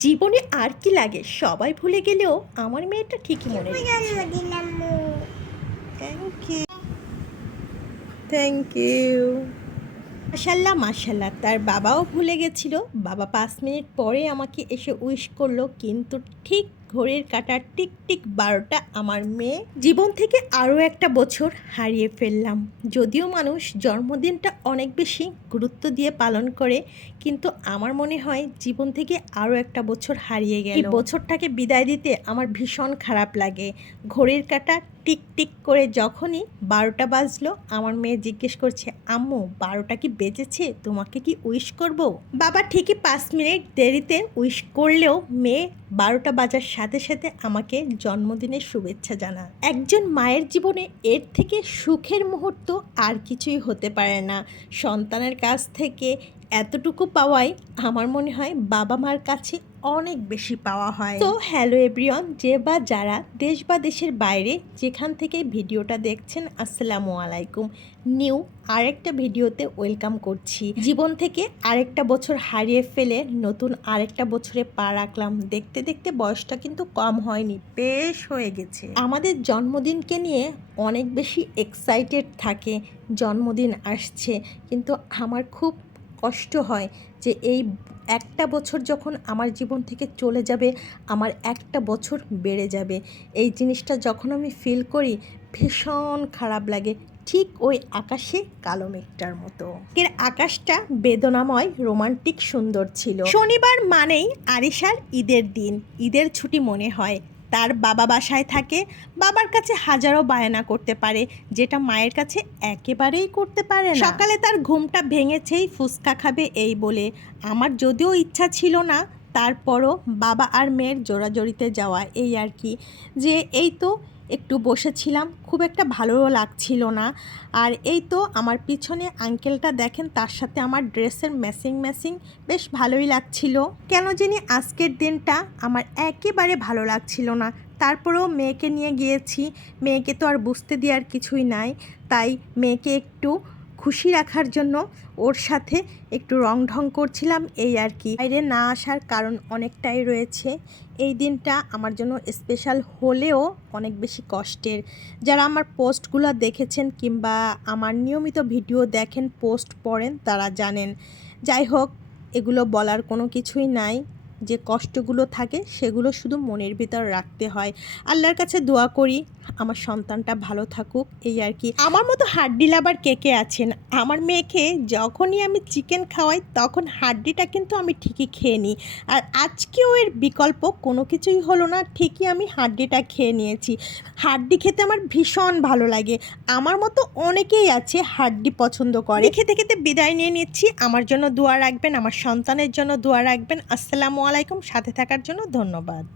জীবনে আর কি লাগে? সবাই ভুলে গেলেও আমার মেয়েটা ঠিকই মনে থ্যাংক ইউ থ্যাংক ইউ মাসাল্লাহ মাসাল্লাহ তার বাবাও ভুলে গেছিল। বাবা পাঁচ মিনিট পরে আমাকে এসে উইশ করল কিন্তু ঠিক ঘড়ির কাটার টিক টিক বারোটা আমার মেয়ে। জীবন থেকে আরও একটা বছর হারিয়ে ফেললাম। যদিও মানুষ জন্মদিনটা অনেক বেশি গুরুত্ব দিয়ে পালন করে কিন্তু আমার মনে হয় জীবন থেকে আরও একটা বছর হারিয়ে গেল। বছরটাকে বিদায় দিতে আমার ভীষণ খারাপ লাগে। ঘড়ির কাটা টিক টিক করে যখনই বারোটা বাজলো, আমার মেয়ে জিজ্ঞেস করছে, আম্মু, বারোটা কি বেজেছে? তোমাকে কি উইশ করব? বাবা, ঠিকই পাঁচ মিনিট দেরিতে উইশ করলেও মেয়ে বারোটা বাজার সাথে সাথে আমাকে জন্মদিনের শুভেচ্ছা জানা একজন মায়ের জীবনে এর থেকে সুখের মুহূর্ত আর কিছুই হতে পারে না। সন্তানের কাছ থেকে এতটুকু পাওয়াই আমার মনে হয় বাবা মার কাছে অনেক বেশি পাওয়া হয়। তো হ্যালো এভরিওয়ান, যে বা যারা দেশ বা দেশের বাইরে যেখান থেকে ভিডিওটা দেখছেন, আসসালামু আলাইকুম। নিউ আরেকটা ভিডিওতে ওয়েলকাম করছি। জীবন থেকে আরেকটা বছর হারিয়ে ফেলে নতুন আরেকটা বছরে পা রাখলাম। দেখতে দেখতে বয়সটা কিন্তু কম হয়নি, বেশ হয়ে গেছে। আমাদের জন্মদিনকে নিয়ে অনেক বেশি এক্সাইটেড থাকে। জন্মদিন আসছে, কিন্তু আমার খুব কষ্ট হয় যে এই একটা বছর যখন আমার জীবন থেকে চলে যাবে, আমার একটা বছর বেড়ে যাবে। এই জিনিসটা যখন আমি ফিল করি, ভীষণ খারাপ লাগে। ঠিক ওই আকাশে কালো মেঘটার মতো। এর আকাশটা বেদনাময়, রোমান্টিক, সুন্দর ছিল। শনিবার মানেই আরিশার ঈদের দিন। ঈদের ছুটি মনে হয়। তার বাবা বাসায় থাকে, বাবার কাছে হাজারো বায়না করতে পারে, যেটা মায়ের কাছে একেবারেই করতে পারে না। সকালে তার ঘুমটা ভেঙেছেই ফুচকা খাবে এই বলে। আমার যদিও ইচ্ছা ছিল না তারপরও বাবা আর মেয়ের জোড়াজড়িতে যাওয়া, এই আর কি। যে এই তো একটু বসেছিলাম, খুব একটা ভালোও লাগছিল না। আর এই তো আমার পিছনে আঙ্কেলটা দেখেন, তার সাথে আমার ড্রেসের ম্যাচিং ম্যাচিং বেশ ভালোই লাগছিল। কেন জানি আজকের দিনটা আমার একেবারে ভালো লাগছিল না। তারপরেও মেয়েকে নিয়ে গিয়েছি, মেয়েকে তো আর বুঝতে দেওয়ার কিছুই নাই। তাই মেয়েকে একটু খুশি রাখার জন্য ওর সাথে একটু রং ঢং করছিলাম এই আর কি। বাইরে না আসার কারণ অনেকটাই রয়েছে। এই দিনটা আমার জন্য স্পেশাল হলেও অনেক বেশি কষ্টের। যারা আমার পোস্টগুলো দেখেছেন কিংবা আমার নিয়মিত ভিডিও দেখেন পোস্ট পড়েন, তারা জানেন। যাই হোক, এগুলো বলার কোনো কিছুই নাই। যে কষ্টগুলো থাকে সেগুলো শুধু মনের ভিতর রাখতে হয়। আল্লাহর কাছে দোয়া করি, আমার সন্তানটা ভালো থাকুক, এই আর কি। আমার মতো হাড্ডি লাভার কে কে আছেন? আমার মেয়েকে যখনই আমি চিকেন খাওয়াই, তখন হাড্ডিটা কিন্তু আমি ঠিকই খেয়ে নিই। আর আজকেও এর বিকল্প কোনো কিছুই হলো না, ঠিকই আমি হাড্ডিটা খেয়ে নিয়েছি। হাড্ডি খেতে আমার ভীষণ ভালো লাগে। আমার মতো অনেকেই আছে হাড্ডি পছন্দ করে। খেতে খেতে বিদায় নিয়ে নিচ্ছি। আমার জন্য দোয়া রাখবেন, আমার সন্তানের জন্য দোয়া রাখবেন। আসসালামু আলাইকুম। সাথে থাকার জন্য ধন্যবাদ।